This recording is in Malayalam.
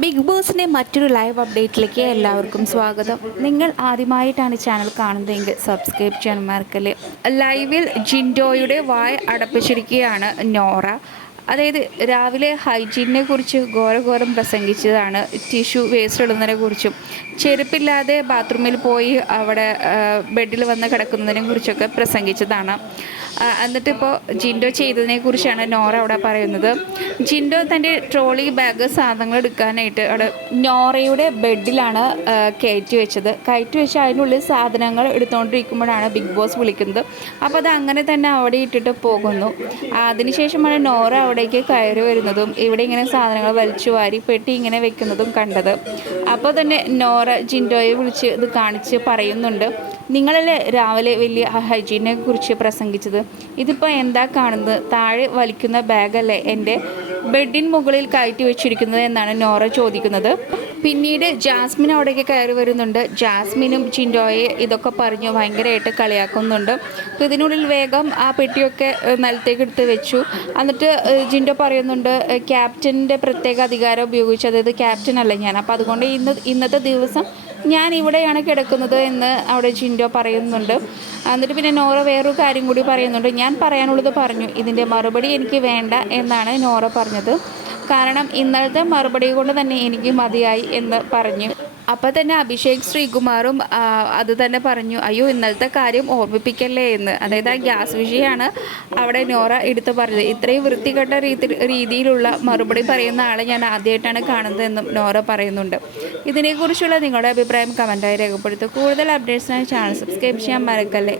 ബിഗ് ബോസിന്റെ മറ്റൊരു ലൈവ് അപ്ഡേറ്റിലേക്ക് എല്ലാവർക്കും സ്വാഗതം. നിങ്ങൾ ആദ്യമായിട്ടാണ് ചാനൽ കാണുന്നതെങ്കിൽ സബ്സ്ക്രൈബ് ചെയ്യാൻ മറക്കല്ലേ. ലൈവിൽ ജിൻഡോയുടെ വായ അടപ്പിച്ചിരിക്കുകയാണ് നോറ. അതായത് രാവിലെ ഹൈജീനിനെ കുറിച്ച് ഘോരഘോരം പ്രസംഗിച്ചതാണ് ടിഷ്യൂ വേസ്റ്റ് ഇടുന്നതിനെ കുറിച്ചും. ചെരുപ്പില്ലാതെ ബാത്റൂമിൽ പോയി അവിടെ ബെഡിൽ വന്ന് കിടക്കുന്നതിനെ കുറിച്ചൊക്കെ പ്രസംഗിച്ചതാണ്. എന്നിട്ടിപ്പോൾ ജിൻഡോ ചെയ്തതിനെ കുറിച്ചാണ് നോറ അവിടെ പറയുന്നത്. ജിൻഡോ തന്റെ ട്രോളി ബാഗ് സാധനങ്ങൾ എടുക്കാനായിട്ട് അവിടെ നോറയുടെ ബെഡിലാണ് കയറ്റി വെച്ചത്. കയറ്റി വെച്ച് അതിനുള്ളിൽ സാധനങ്ങൾ എടുത്തുകൊണ്ടിരിക്കുമ്പോഴാണ് ബിഗ് ബോസ് വിളിക്കുന്നത്. അപ്പോൾ അത് അങ്ങനെ തന്നെ അവിടെ ഇട്ടിട്ട് പോകുന്നു. അതിനുശേഷമാണ് നോറ അവിടേക്ക് കയറി വരുന്നതും ഇവിടെ ഇങ്ങനെ സാധനങ്ങൾ വലിച്ചു വാരി പെട്ടി ഇങ്ങനെ വെക്കുന്നതും കണ്ടത്. അപ്പോൾ തന്നെ നോറ ജിൻഡോയെ വിളിച്ച് ഇത് കാണിച്ച് പറയുന്നുണ്ട്. നിങ്ങളല്ലേ രാവിലെ വലിയ ഹൈജീനെ കുറിച്ച് പ്രസംഗിച്ചത്? ഇതിപ്പോൾ എന്താ കാണുന്നത്? താഴെ വലിക്കുന്ന ബാഗല്ലേ എന്റെ ബെഡിൻ മുകളിൽ കയറ്റി വെച്ചിരിക്കുന്നത് എന്നാണ് നോറ ചോദിക്കുന്നത്. പിന്നീട് ജാസ്മിൻ അവിടേക്ക് കയറി വരുന്നുണ്ട്. ജാസ്മിനും ചിൻഡോയെ ഇതൊക്കെ പറഞ്ഞ് ഭയങ്കരമായിട്ട് കളിയാക്കുന്നുണ്ട്. അപ്പോൾ ഇതിനുള്ളിൽ വേഗം ആ പെട്ടിയൊക്കെ നിലത്തേക്ക് എടുത്ത് വെച്ചു. എന്നിട്ട് ജിൻഡോ പറയുന്നുണ്ട് ക്യാപ്റ്റന്റെ പ്രത്യേക അധികാരം ഉപയോഗിച്ച് അതായത് ക്യാപ്റ്റൻ അല്ല ഞാൻ? അപ്പോൾ അതുകൊണ്ട് ഇന്ന് ഇന്നത്തെ ദിവസം ഞാൻ ഇവിടെയാണ് കിടക്കുന്നത് എന്ന് അവിടെ ജിൻഡോ പറയുന്നുണ്ട്. എന്നിട്ട് പിന്നെ നോറ വേറൊരു കാര്യം കൂടി പറയുന്നുണ്ട്. ഞാൻ പറയാനുള്ളത് പറഞ്ഞു ഇതിന്റെ മറുപടി എനിക്ക് വേണ്ട എന്നാണ് നോറ പറഞ്ഞത്. കാരണം ഇന്നലത്തെ മറുപടി കൊണ്ട് തന്നെ എനിക്ക് മതിയായി എന്ന് പറഞ്ഞു. അപ്പോൾ തന്നെ അഭിഷേക് ശ്രീകുമാറും അത് തന്നെ പറഞ്ഞു അയ്യോ ഇന്നലത്തെ കാര്യം ഓർമ്മിപ്പിക്കല്ലേ എന്ന്. അതായത് ആ ഗ്യാസ് വിഷയമാണ് അവിടെ നോറ എടുത്തു പറഞ്ഞത്. ഇത്രയും വൃത്തികെട്ട രീതി രീതിയിലുള്ള മറുപടി പറയുന്ന ആളെ ഞാൻ ആദ്യമായിട്ടാണ് കാണുന്നതെന്നും നോറ പറയുന്നുണ്ട്. ഇതിനെക്കുറിച്ചുള്ള നിങ്ങളുടെ അഭിപ്രായം കമന്റായി രേഖപ്പെടുത്തുക. കൂടുതൽ അപ്ഡേറ്റ്സിനായി ചാനൽ സബ്സ്ക്രൈബ് ചെയ്യാൻ മറക്കല്ലേ.